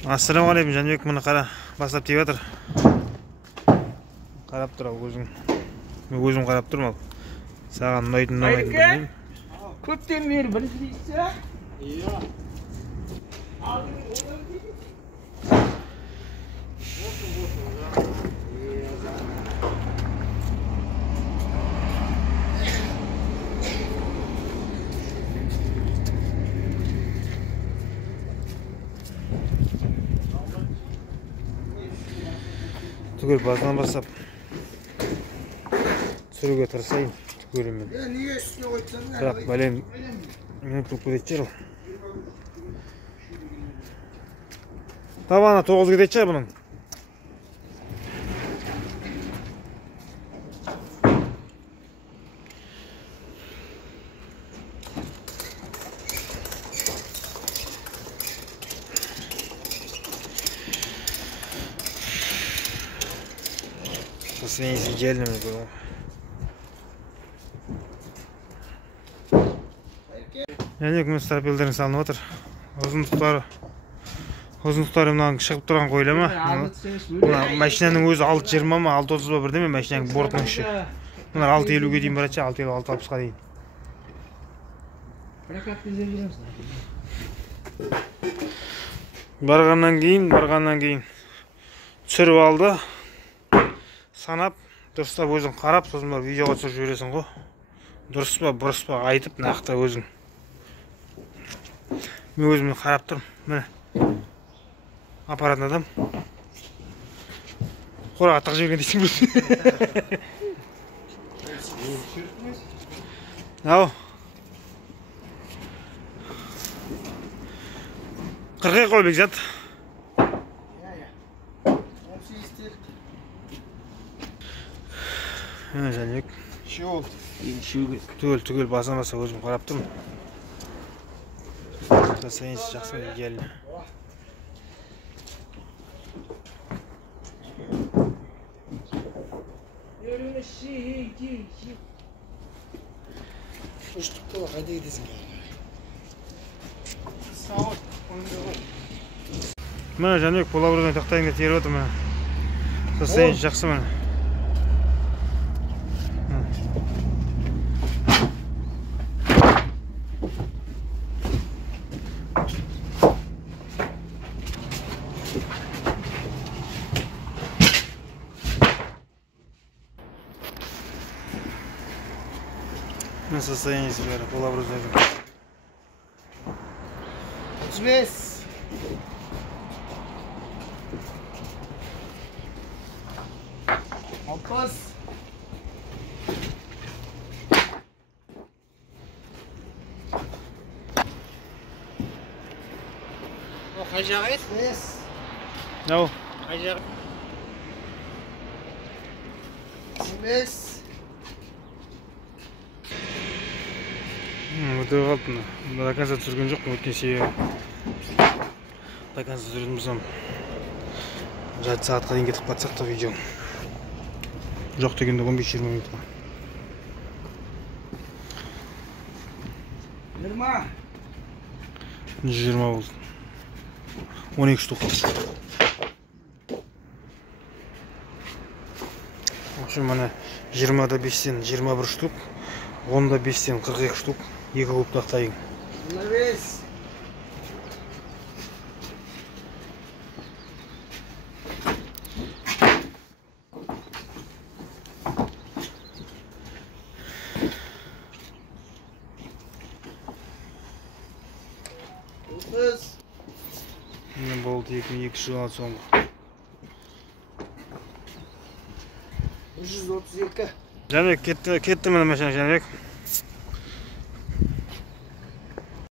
Ассалаумағалейкум, Жәнібек, мұны қара, бастап тиіп жатыр. Қарап тұр, өзің. Мен өзім қарап тұрмын. Саған ұнайтын ұнамайтын білмеймін. Көптен бері бірінші дейсіз? Иә. Түгел басынан бастап түсіруге тырысайын, түгелімен. Бірақ бәлем минут болып кететін шығар. Табаны 9 кететін шығар бұның. Состояние идеальным было. Жәнібек мына стропилдерін салынып отыр. Ұзындықтары мынаның шығып тұрған қойла ма? Машинаның өзі 6.20 ма, 6.30 ба бірдеме машинаның бортының іші. Мұнар 6.50-ге дейін барады, 6.50, 6.60-ға дейін. Барғаннан кейін түсіріп алды. Санап, дұрыстап өзің қарап, сосын бар видеоға түсіріп жібересің ғой. Дұрыс па, бұрыс па айтып, нақты өзің. Мен өзімді қарап тұрмын. Міне. Аппаратын адам. Қораға тық жіберген дейсің бір. Ау. 40 қой бекзат. Жәнібек. Түгел басына баса өзім қарап тұрмын. Состояние жақсы идеально. Міне Жәнібек полабырдан тақтайыңда теріп отыр. Состояние жақсы міне. На состояние себя полуобразуем. 35. Алпыс. Қай жағы еді? Ау. Қай жағы? 25. Өтіп қалды. До конца түсірген жоқ, өткен себебі. До конца түсірген болсам жарты сағатқа дейін кетіп қатсақ та видео. Жоқ дегенде 15-20 минутқа. 120 болды. 12 штук. В общем, мына 20-да 5-тен 21 штук, 10-да 5-тен 42 штук. 2 куб тақтайын. 25. Міне болды 2200 жыл соңғы. 132. Жәнібек кетті міне машина Жәнібек.